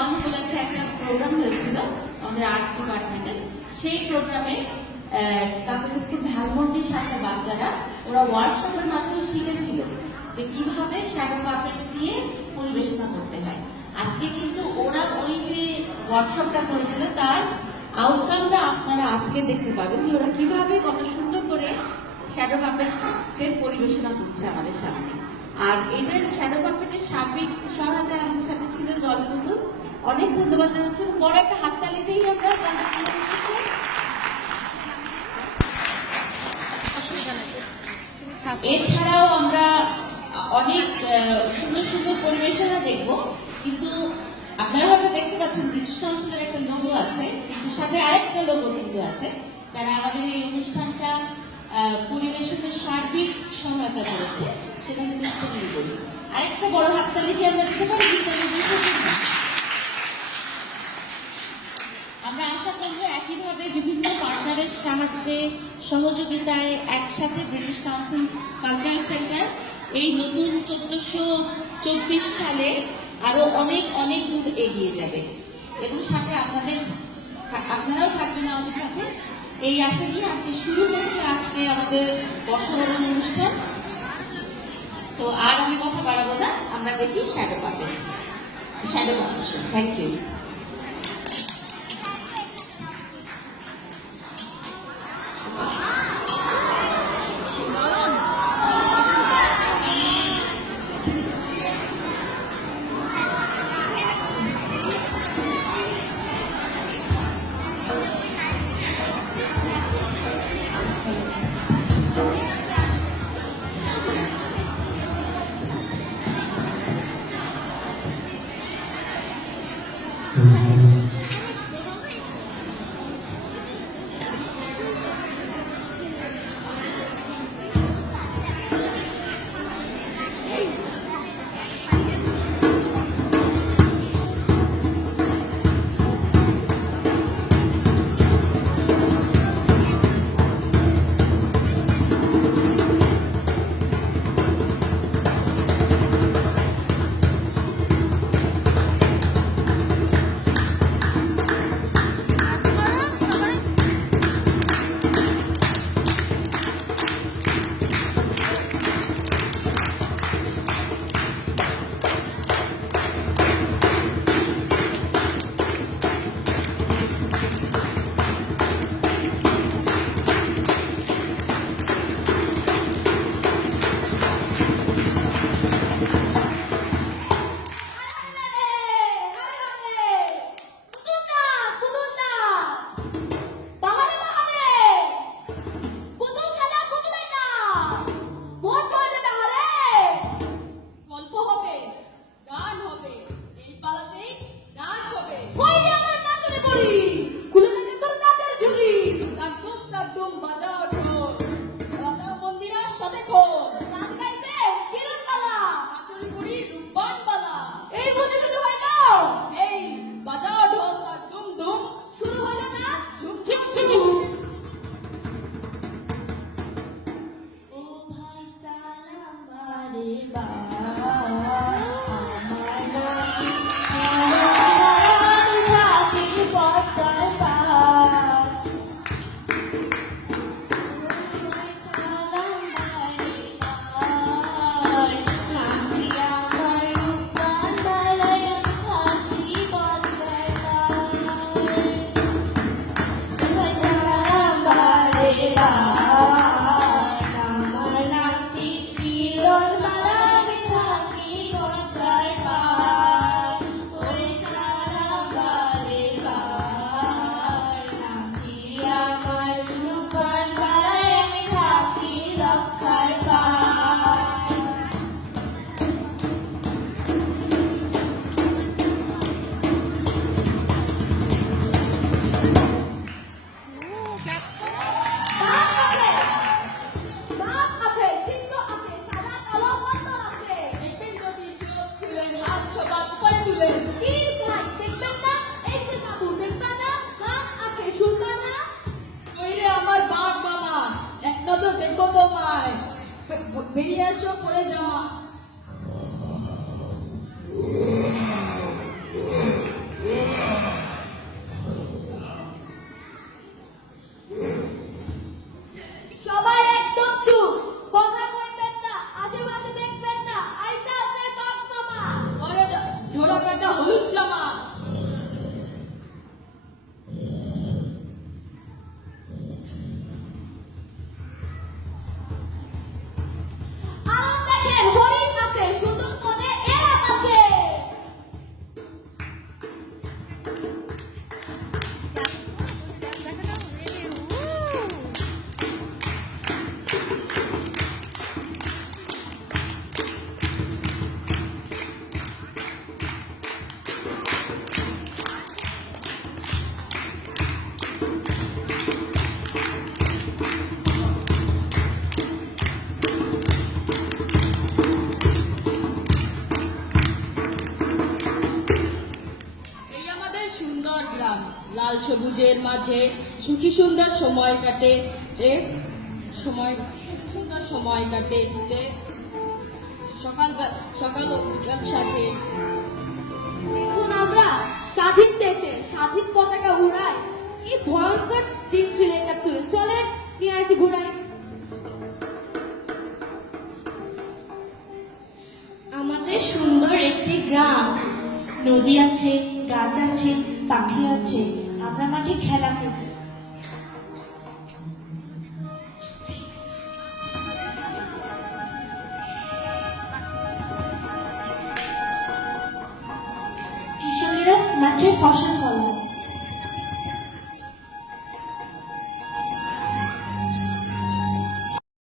1 উপলক্ষে একটা প্রোগ্রাম হয়েছিল আমাদের আর্টস ডিপার্টমেন্টের। সেই প্রোগ্রামে কাকুলি স্কুল ধানমন্ডির সাথে বাচ্চারা ওরা ওয়ার্কশপের মাধ্যমে শিখেছিল যে কিভাবে শ্যাডো পাপেট দিয়ে পরিবেশনা করতে হয়। আজকে কিন্তু ওরা ওই যে ওয়ার্কশপটা করেছিল তার আউটকামটা আপনারা আজকে দেখতে পাবেন যে ওরা কিভাবে কত সুন্দর করে শ্যাডো পাপেটের পরিবেশনা করছে আমাদের সামনে। আর এটার শ্যাডো পাপেটের সার্বিক সহায়তায় আমাদের সাথে ছিল জলপুতুল। অনেক ধন্যবাদ জানাচ্ছি। বড় একটা হাততালি দিই আমরা। এছাড়াও আমরা অনেক সুন্দর সুন্দর পরিবেশনা দেখব, কিন্তু আপনারা হয়তো দেখতে পাচ্ছেন ব্রিটিশ কাউন্সিলের একটা লোগো আছে, সাথে আরেকটা লোগো কিন্তু আছে, যারা আমাদের এই অনুষ্ঠানটা পরিবেশনের সার্বিক সহায়তা করেছে, সেটা কিন্তু স্টেমিং করেছে। আরেকটা বড় হাততালি কি আমরা দিতে পারি? আমরা আশা করবো একইভাবে বিভিন্ন পার্টনারের সাহায্যে সহযোগিতায় একসাথে ব্রিটিশ কাউন্সিল কালচারাল সেন্টার এই নতুন 1424 সালে আরো অনেক অনেক দূর এগিয়ে যাবে, এবং সাথে আপনারাও থাকবেন আমাদের সাথে। এই আশা নিয়ে আজকে শুরু হচ্ছে আজকে আমাদের বর্ষবরণ অনুষ্ঠান। সো আর আমি কথা বাড়াবো না, আমরা দেখি shadow puppet, shadow competition. Thank you. দেখবো তোমায় বেরিয়ে এসো পরে জামা পরবে একটা হলুদ জামা। আর দেখেন হরিণ আছে, সুন্দর মনে এরা আছে। এই আমাদের সুন্দর গ্রাম, লাল সবুজের মাঝে সুখী সুন্দর সময় কাটে, যে সুন্দর সময় কাটে, যে সকাল সকাল ও বিকাল সাজে। এখন আমরা স্বাধীন দেশে স্বাধীন পতাকা উড়াই। কি ভয়ঙ্কর দিন ছিল ৭১। চলেন নিয়ে আসি ঘুরাই। আমাদের সুন্দর একটি গ্রাম, নদী আছে, গাছ আছে, পাখি আছে, আমরা মাঠে খেলা করি। কৃষকেরা মাঠে ফসল ফলায়।